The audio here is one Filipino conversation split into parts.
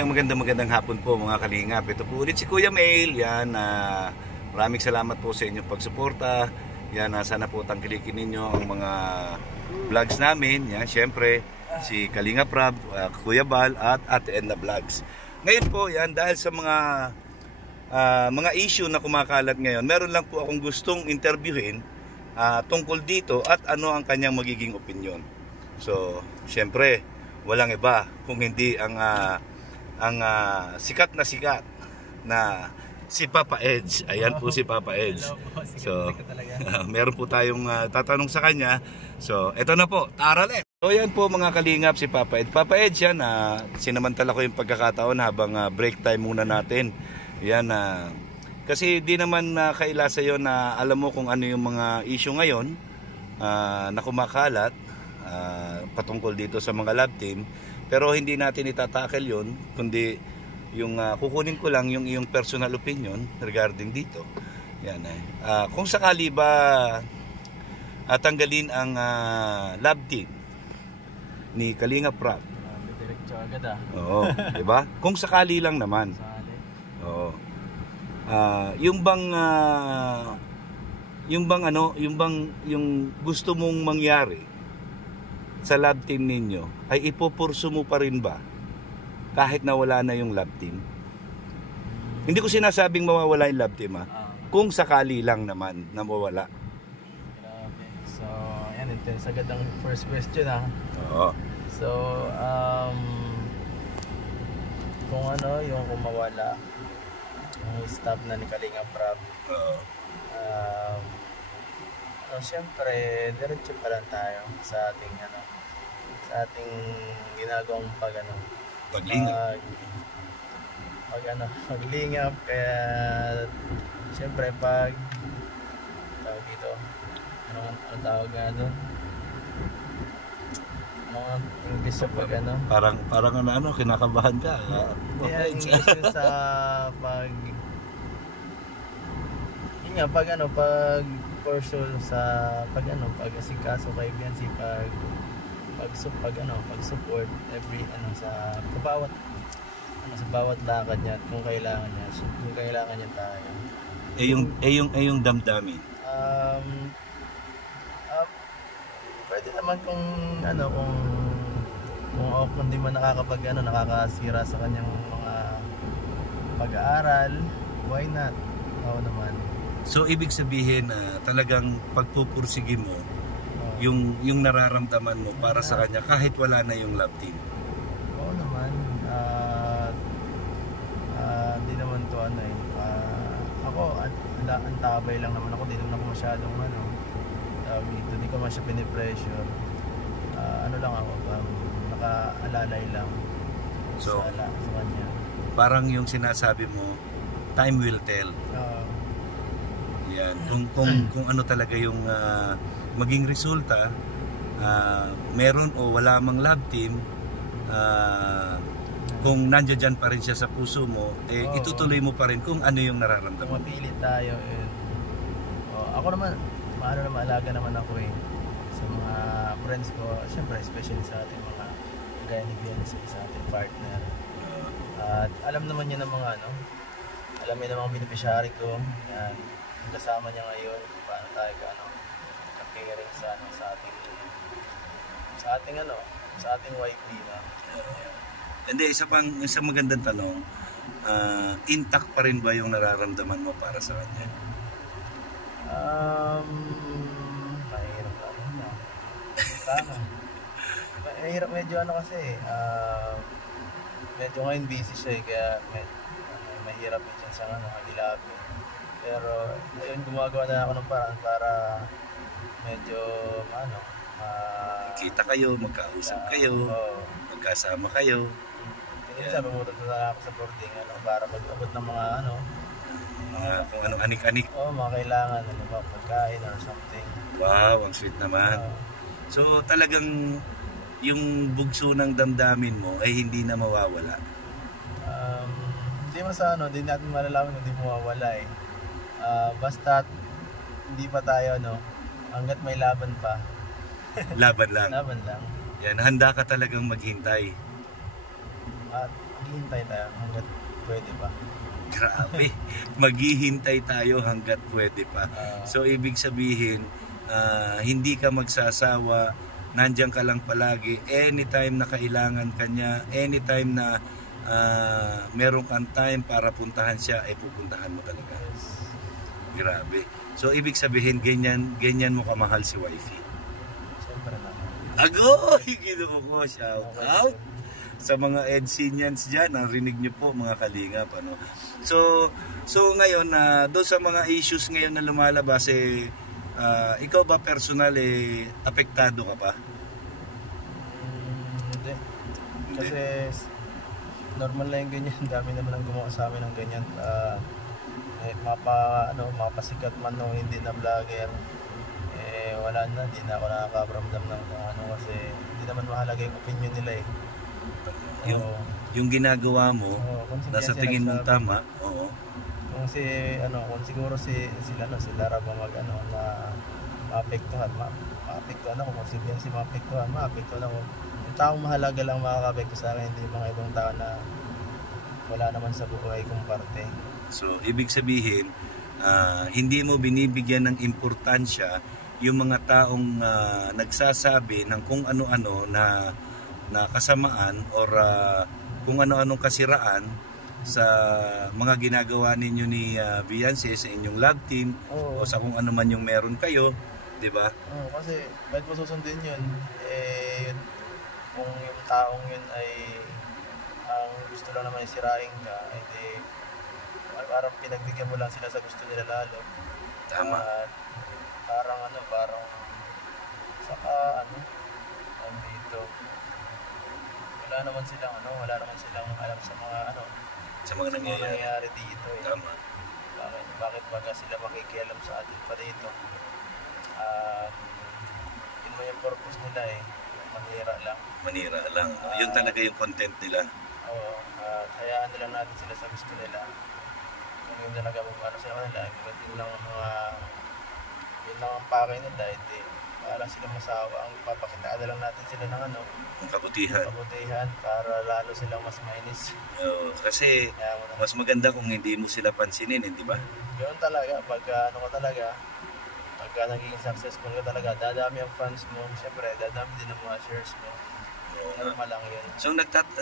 Isang magandang hapon po mga kalingap. Ito po ulit si Kuya Mail. Yan, maraming salamat po sa inyong pagsuporta. Yan, sana po tangkilikin ninyo ang mga vlogs namin. Yan, syempre si Kalingap Rab, Kuya Bal at Ate Edna Vlogs. Ngayon po, yan, dahil sa mga issue na kumakalat ngayon, meron lang po akong gustong interviewin tungkol dito at ano ang kanyang magiging opinion. So, syempre, walang iba kung hindi ang sikat na si Papa Edge. Ayan po si Papa Edge. So, meron po tayong tatanong sa kanya. So, eto na po, tara let's. So, yan po mga kalingap si Papa Edge. Papa Edge yan, sinamantala ko yung pagkakataon habang break time muna natin. Yan, kasi di naman kailasa yon na alam mo kung ano yung mga issue ngayon na kumakalat patungkol dito sa mga lab team. Pero hindi natin itatakel yon, kundi yung kukunin ko lang yung iyong personal opinion regarding dito. Yan, kung sakali ba tanggalin ang lab team ni Kalingap Rab. Diretso agad Oo, 'di ba? Kung sakali lang naman. Oo. Yung gusto mong mangyari sa lab team ninyo ay ipupurso mo pa rin ba kahit na wala na yung lab team? Hindi ko sinasabing mawawala yung lab team kung sakali lang naman na mawala. Grabe. So, yan, intense agad ang first question Oo. So, kung ano yung kung mawala yung stop na ni Kalingap Rab. Siyempre, diretso pa lang tayo sa ating ginagawang paglingap. Kaya siyempre pag tawag dito, anong tawag nga doon? Anong English sa pag parang kinakabahan ka. Yeah, English yun sa pag pursue sa pag-asikaso kay Biancy, pag-support every sa bawat lakad niya kung kailangan niya tayo. Yung damdamin. Pwede naman kung di man nakakasira sa kanyang mga pag-aaral, why not? Oo naman. So ibig sabihin talagang pagpupursige mo yung nararamdaman mo para sa kanya kahit wala na yung lab team. Oo naman. Hindi naman to ako antabay lang naman ako, hindi naman ako masyadong hindi ko man siya pinipressure. Lang ako, nakaalalay lang sa kanya. Parang yung sinasabi mo, time will tell. Yan, kung ano talaga yung maging resulta, meron o wala mang lab team, kung nandiyan pa rin siya sa puso mo, itutuloy mo pa rin kung ano yung nararamdaman. Kung mapilit tayo, ako naman, maalaga naman ako sa mga friends ko, siyempre especially sa ating mga gaya ni Biancy, sa ating partner. At alam naman niya ng mga alam niya ng mga beneficiary ko. Yan, kasama niya ngayon kung paano tayo ka-caring sa ating YP Hindi, isang magandang tanong, intact pa rin ba yung nararamdaman mo para sa kanya? Mahirap lang mahirap medyo kasi medyo ngayon busy siya kaya mahirap din siya sa hagilapin. Pero ayun, gumagawa na ako ng paraan para medyo kita kayo, magkausap kayo, magkasama kayo. Sabi mo na ako sa boarding para mag-abot ng mga kung anong anik-anik. Mga kailangan pagkain or something. Wow, ang sweet naman. So talagang yung bugso ng damdamin mo ay hindi na mawawala. Hindi hindi natin malalaman kung hindi mawawala basta hindi pa tayo hanggat may laban pa. Laban lang. Laban lang. Yan, handa ka talagang maghintay. At hihintay tayo hanggat pwede pa. Grabe. Maghihintay tayo hanggat pwede pa. So ibig sabihin, hindi ka magsasawa, nandiyan ka lang palagi, anytime na kailangan ka niya, anytime na meron kang time para puntahan siya, pupuntahan mo talaga. Grabe. So ibig sabihin, ganyan mo kamahal si wifey. Siyempre naman. Agoy! Ginoo ko, shout out sa mga EDSenians dyan. Narinig nyo po mga kalingap. Ano? So ngayon, doon sa mga issues ngayon na lumalabas, ikaw ba personal, apektado ka pa? Hindi. Kasi normal lang yung ganyan. Dami naman ang gumawa sa amin ng ganyan. Mapasikat man o hindi na vlogger. Wala na, hindi na ako nakakaramdam ng kasi hindi naman mahalaga yung opinion nila Yung ginagawa mo, nasa tingin mong tama, oo. Kung siguro sila Rab na maapektuhan ako, kung si maapektuhan ako. Yung taong mahalaga lang makakapekto sa akin, hindi mga ibang tao na wala naman sa buhay kong parte. So, ibig sabihin, hindi mo binibigyan ng importansya yung mga taong nagsasabi ng kung ano-ano na kasamaan or kung ano-anong kasiraan sa mga ginagawa ninyo ni Beyonce sa inyong love team o sa kung ano man yung meron kayo, di ba? Kasi kahit mo susundin yun, kung yung taong yun ay ang gusto lang naman isirain ka, parang pinagbigyan mo lang sila sa gusto nila lalo. Tama. Parang saka dito wala naman silang alam sa mga nangyayari dito. Tama. Bakit baga sila makikialam sa atin pa dito? Yun mo yung purpose nila manira lang. Yun talaga yung content nila. Hayaan nila natin sila sa gusto nila. Kung yun talaga sa kanila, yun lang ang pakay nila, wala silang masawa. Ang papakita na lang natin sila ng ang kabutihan para lalo silang mas mainis. Kasi mas maganda kung hindi mo sila pansinin, di ba? Yun talaga, pagka naging successful ka talaga, dadami ang fans mo, syempre dadami din ang mga shares mo. Normal lang yun. So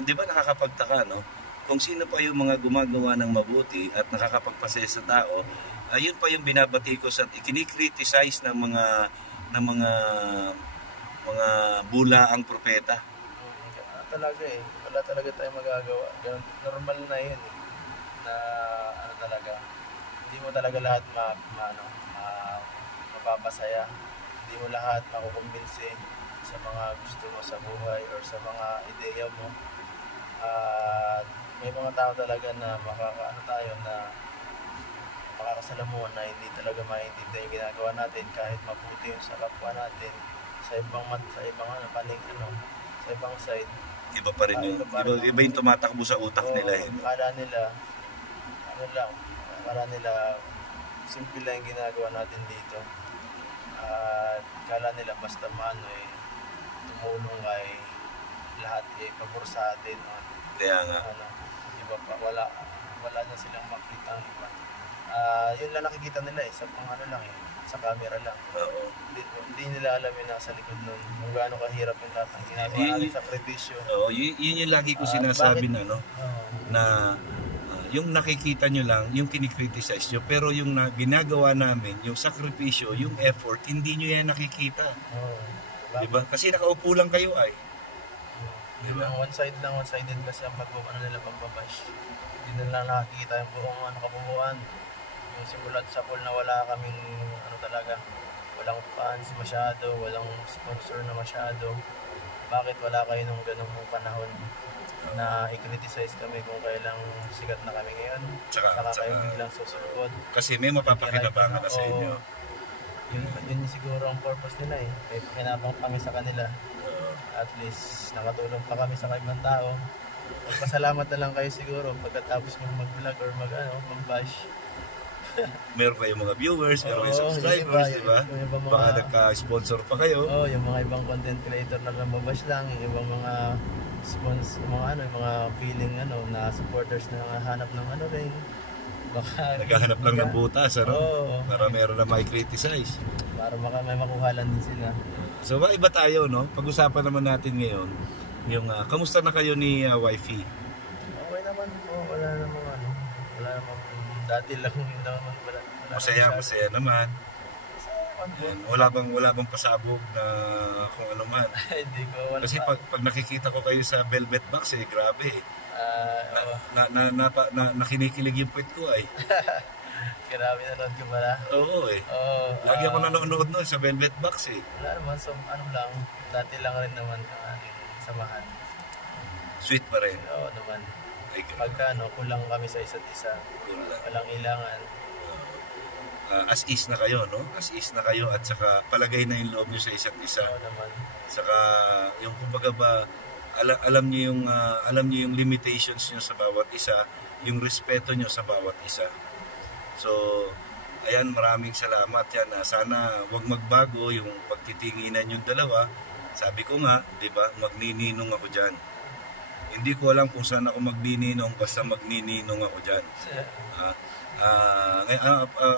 di ba nakakapagtaka, no? Kung sino pa yung mga gumagawa ng mabuti at nakakapagpasaya sa tao, ayun pa yung binabatikos at ikinikriticize ng mga bulaang propeta. Talaga wala talaga tayong magagawa. Normal na yun na talaga. Hindi mo talaga lahat mapapasaya. Hindi mo lahat makukumbinsi sa mga gusto mo sa buhay or sa mga ideya mo. May mga tao talaga na makakasalamuhan na hindi talaga maintindihan yung ginagawa natin kahit mabuti yung sa kapwa natin sa ibang side. Iba pa rin yun. Iba yung tumatakbo sa utak nila. Akala nila simple lang yung ginagawa natin dito. Akala nila basta tumulong ay lahat pabor sa atin. Kaya nga. Iba pa, wala na silang makita ng iba. Yun lang nakikita nila sa sa camera lang. Hindi nila alam yung nasa likod nun, kung gaano kahirap yung lahat ng ginagawa natin, sakripisyo. Yun yung lagi ko sinasabi na yung nakikita nyo lang, yung kinikriticize nyo, pero yung ginagawa namin, yung sakripisyo, yung effort, hindi nyo yan nakikita. Diba? Kasi nakaupo lang kayo Diba? One-sided kasi ang pagbabash. Hindi na lang nakikita yung buong kabuuan. Yung simulat sa pool na wala kaming walang fans masyado, walang sponsor na masyado. Bakit wala kayo nung ganung panahon na i-criticize kami kung kailang sikat na kami ngayon? Saka kayo biglang susunod. Kasi may mapapakinabangan na sa inyo. Yun siguro ang purpose nila May pakinabang kami sa kanila. At least nakatulong pa kami sa ibang tao. Magpasalamat na lang kayo siguro pagkatapos nyo mag-vlog or mag-bash. Meron kayong mga viewers, meron kayong subscribers, di ba? Baka nagka-sponsor pa kayo. Yung mga ibang content creator na mababash lang, yung ibang mga mga mga feeling na supporters na hanap ng rin. Baka naghahanap lang ng butas, Oo. Para meron na may criticize. Para may makuha lang din sila. So iba tayo, no? Pag-usapan naman natin ngayon yung kamusta na kayo ni wifey? Okay naman po, wala namang dati lang yun naman wala Masaya naman. Yan. Wala bang pasabog na kung ano man. Hindi ko wala. Kasi pag nakikita ko kayo sa velvet box grabe. Nakinikilig yung puwet ko ay. Grabe, nanood ko pala. Oo Lagi ako nanonood nun sa velvet box Wala naman, so lang, dati lang rin naman ang aking samahan. Sweet pa rin. Oo naman. Pagka kulang kami sa isa't isa. Walang ilangan. As is na kayo, no? As is na kayo at saka palagay na yung loob nyo sa isa't isa. Oo naman. Saka yung kumbaga ba alam niyo yung limitations niyo sa bawat isa, yung respeto niyo sa bawat isa. So, ayan, maraming salamat yan. Sana wag magbago yung pagtitinginan yung dalawa. Sabi ko nga, 'di ba, magnininong ako diyan. Hindi ko alam kung saan ako magnininong, basta magnininong ako diyan.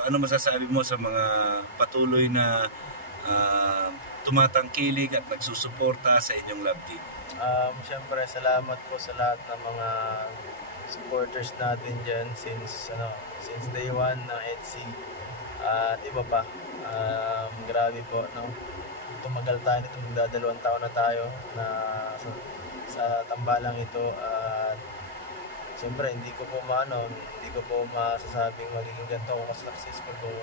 Ano masasabi mo sa mga patuloy na tumatangkilig at nagsusuporta sa inyong love team? Siyempre, salamat po sa lahat ng mga supporters natin dyan since day 1 ng EDSI at iba pa. Grabe po, tumagal tayo nito, magdadalawang taon na tayo na sa tambalang ito at siyempre hindi ko po masasabing magiging ganito o mas successful kung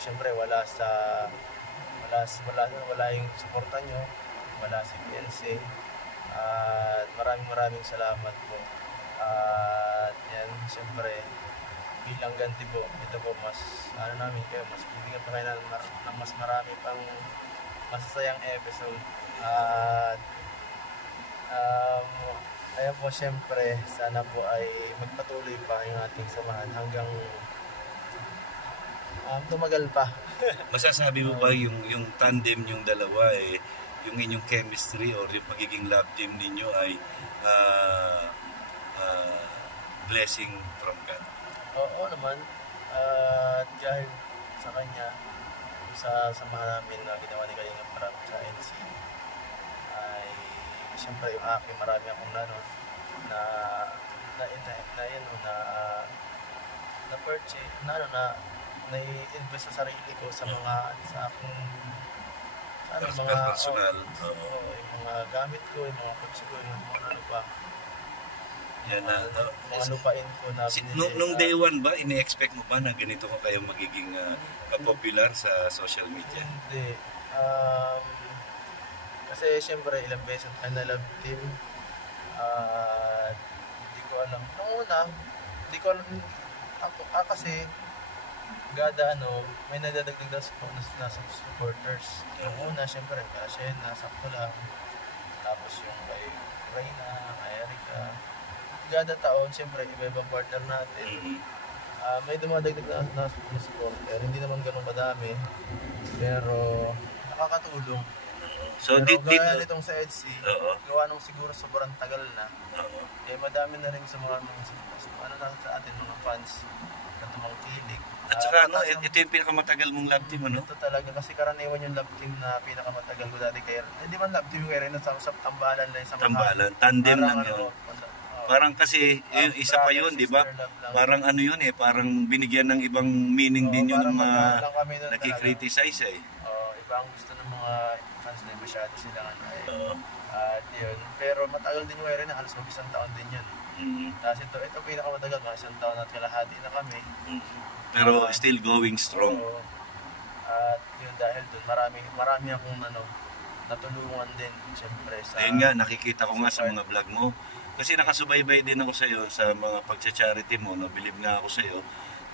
siyempre wala yung suporta nyo, wala si PNC at maraming salamat po. At yan, siyempre bilang ganti po, ito po mas bibigyan pa kayo ng mas marami pang masasayang episode. At ayan po, siyempre sana po ay magpatuloy pa yung ating samahan hanggang tumagal pa. Masasabi mo ba yung tandem yung dalawa yung inyong chemistry or yung pagiging love team ninyo ay blessing from God? Oo naman. Dahil sa kanya, sa samahan namin na ginawa ni Kalinga Prab sa NC ay siyempre yung aking marami akong na-purchase na-invest sa sarili ko sa aking mga personal. yung mga gamit ko, yung mga kotse ko, yung mga pa. Yan Mga lupain ko na binili. Nung day 1 ba, ini-expect mo ba na ganito ko kayo magiging kapopular sa social media? Hindi. Kasi siyempre ilang beses tayo na love team. Hindi ko alam. Nung una, hindi ko alam. Kasi may nadadagdag na supporters. Yung una, siyempre, kasi nasakto lang. Tapos yung kay Reyna, kay Erika. Gada taon, siyempre, iba-ibang partner natin. May dumadagdag na supporter. Hindi naman ganun madami. Pero, nakakatulong. So, gaya nitong sa EDSI, gawa nung siguro sobrang tagal na. Madami na rin sa mga sa atin, mga fans na tumangkilig. At saka ito yung pinakamatagal mong love team, ano? Ito talaga, kasi karaniwan yung love team na pinakamatagal ko dati kay hindi man love team yung kay Reyna, sa tambalan lang sa mga. Tambalan, tandem lang yun. Parang kasi yung isa pa yun, di ba? Parang yun parang binigyan ng ibang meaning din yun ng mga nakikriticize iba ang gusto ng mga fans na masyado silang at yun. Pero matagal din yung kay Reyna, halos mag-isang taon din yun. Tapos ito pinakamatagal, mga isang taon at kalahati na kami. Pero still going strong. At yun, dahil dun, marami akong natulungan din, siyempre. Ayun nga, nakikita ko nga sa mga vlog mo. Kasi nakasubaybay din ako sa iyo sa mga pagcha-charity mo, believe nga ako sa iyo.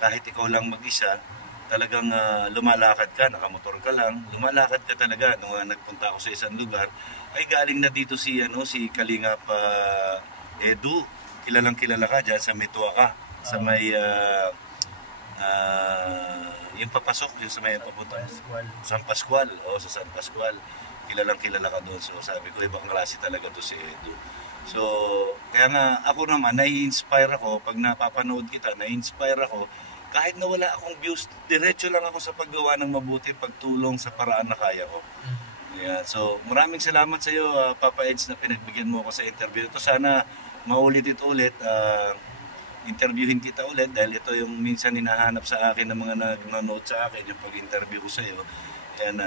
Kahit ikaw lang mag-isa, talagang lumalakad ka, nakamotor ka lang, lumalakad ka talaga. Nung nagpunta ako sa isang lugar, ay galing na dito si Kalingap Edu. Kilalang kilala ka dyan sa Mituaka, sa may yung papasok yung sa may papunta San Pascual, sa San Pascual. kilalang kilala ka doon. So sabi ko, ibang klase talaga to si Edu. So kaya nga ako naman, nai-inspire ako pag napapanood kita, nai-inspire ako kahit na wala akong views, diretso lang ako sa paggawa ng mabuti, pagtulong sa paraan na kaya ko. Yeah, so maraming salamat sa iyo, Papa Eds, na pinagbigyan mo ako sa interview. Ito sana maulit ito ulit. Interviewin kita ulit dahil ito yung minsan hinahanap sa akin ng mga nag-note sa akin yung pag-interview ko sa iyo. And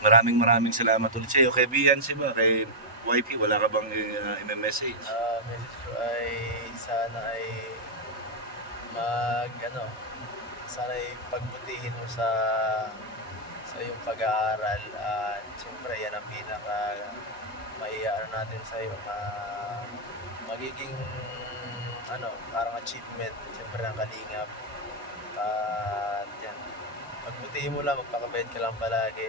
maraming salamat ulit sa iyo. Kay Biancy ba? Kay YP, wala ka bang message? Message ko ay sana ay sana ay pagbutihin mo sa iyong pag-aaral, at siyempre yan ang pinaka maiaano natin sa iyo, magiging parang achievement siyempre ng Kalingap. At yan, pagbutihin mo lang, magpakabait ka lang palagi,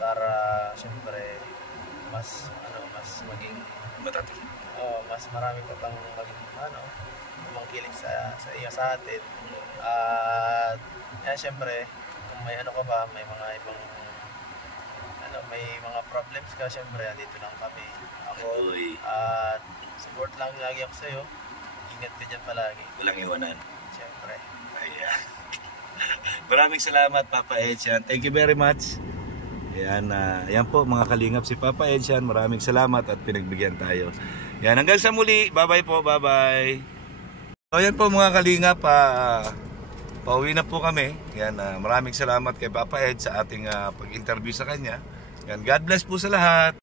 para siyempre mas maging Matati. mas marami pa pang maging mangkilig sa iyo, sa atin. At yan, siyempre kung may ka ba, may mga ibang may mga problems ka, siyempre dito lang kami, ako. At support lang lagi ako sa'yo. Ingat ka dyan palagi. Walang iwanan. Siyempre. Ayan. Maraming salamat, Papa Eds. Thank you very much. Ayan, yan po mga kalingap, si Papa Eds. Maraming salamat at pinagbigyan tayo. Yan, hanggang sa muli. Bye-bye po. Bye-bye. So yan po mga kalingap. Pauwi na po kami. Yan, maraming salamat kay Papa Eds sa ating pag-interview sa kanya. Yan, God bless po sa lahat.